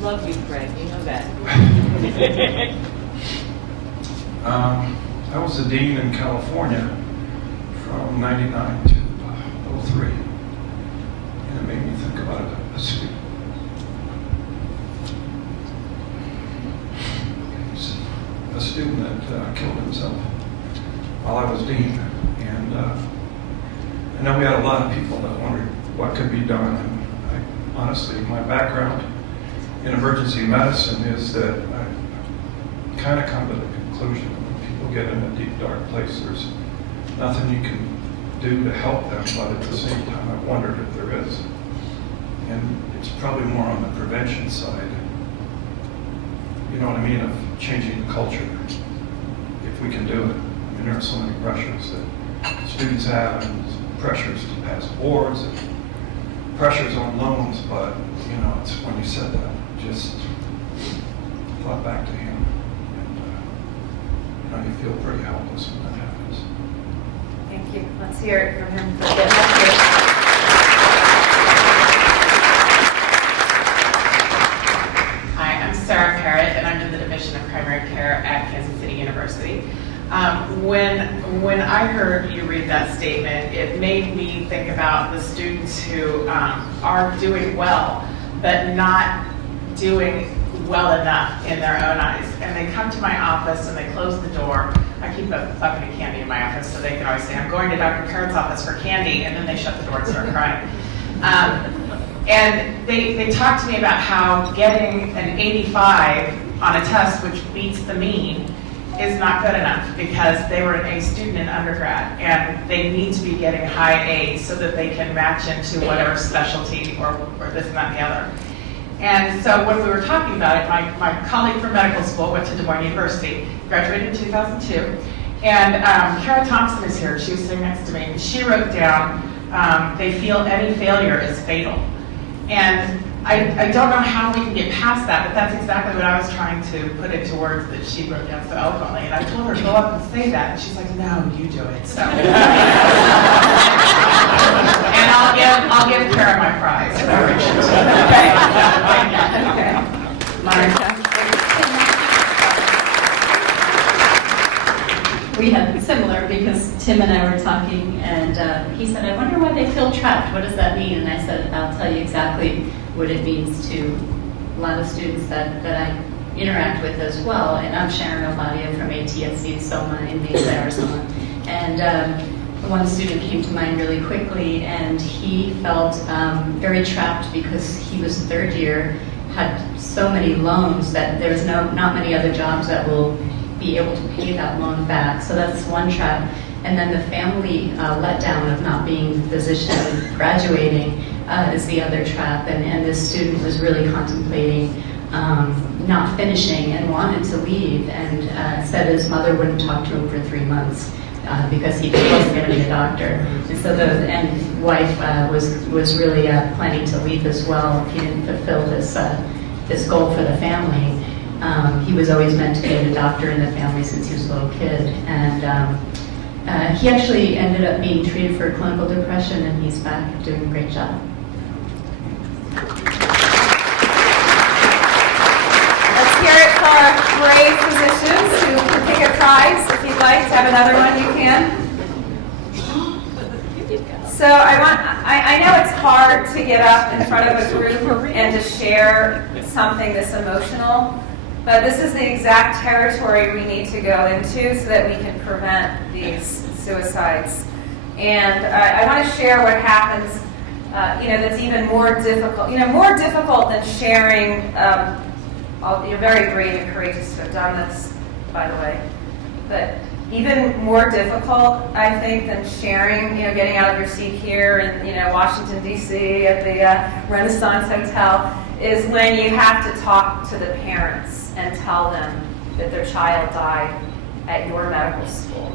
love you, Craig. You know that. I was a dean in California from 99 to 03. And it made me think about a student. A student that killed himself while I was dean. And I know we had a lot of people that wondered what could be done. And honestly, my background in emergency medicine is that I kind of come to the conclusion that when people get in a deep, dark place, there's nothing you can do to help them, but at the same time, I wondered if there is. And it's probably more on the prevention side, you know what I mean, of changing the culture, if we can do it. I mean, there are so many pressures that students have, and pressures to pass boards, and pressures on loans, but, you know, it's when you said that, just thought back to him, and, you know, you feel pretty helpless when that happens. Thank you. Let's hear it from him for getting up here. Hi, I'm Sarah Parrott, and I'm in the Division of Primary Care at Kansas City University. When I heard you read that statement, it made me think about the students who are doing well, but not doing well enough in their own eyes. And they come to my office and they close the door. I keep a bucket of candy in my office so they can always say, I'm going to Dr. Parrott's office for candy, and then they shut the door and start crying. And they talk to me about how getting an 85 on a test, which beats the mean, is not good enough because they were an A student in undergrad, and they need to be getting high A's so that they can match into whatever specialty or this and that and the other. And so when we were talking about it, my colleague from medical school went to Des Moines University, graduated in 2002, and Kara Thompson is here. She was sitting next to me. She wrote down, they feel any failure is fatal. And I don't know how we can get past that, but that's exactly what I was trying to put into words that she wrote down so eloquently. And I told her to go up and say that, and she's like, no, you do it. So. And I'll give Kara my prize. We had similar because Tim and I were talking, and he said, I wonder why they feel trapped. What does that mean? And I said, I'll tell you exactly what it means to a lot of students that I interact with as well. And I'm Sharon Obadia from ATSC in Soma in Mesa, Arizona. And one student came to mind really quickly, and he felt very trapped because he was third year, had so many loans that there's not many other jobs that will be able to pay that loan back. So that's one trap. And then the family letdown of not being a physician graduating is the other trap. And this student was really contemplating not finishing and wanted to leave, and said his mother wouldn't talk to him for 3 months because he wasn't going to be a doctor. And so and wife was really planning to leave as well if he didn't fulfill this goal for the family. He was always meant to be a doctor in the family since he was a little kid, and he actually ended up being treated for clinical depression, and he's back doing a great job. Let's hear it for our brave physicians who can pick a prize. If you'd like to have another one, you can. So I know it's hard to get up in front of a group and to share something this emotional, but this is the exact territory we need to go into so that we can prevent these suicides. And I want to share what happens, that's even more difficult. More difficult than sharing. You're very brave and courageous to have done this, by the way. But even more difficult, I think, than sharing, getting out of your seat here in, Washington, D.C. at the Renaissance Hotel, is when you have to talk to the parents and tell them that their child died at your medical school.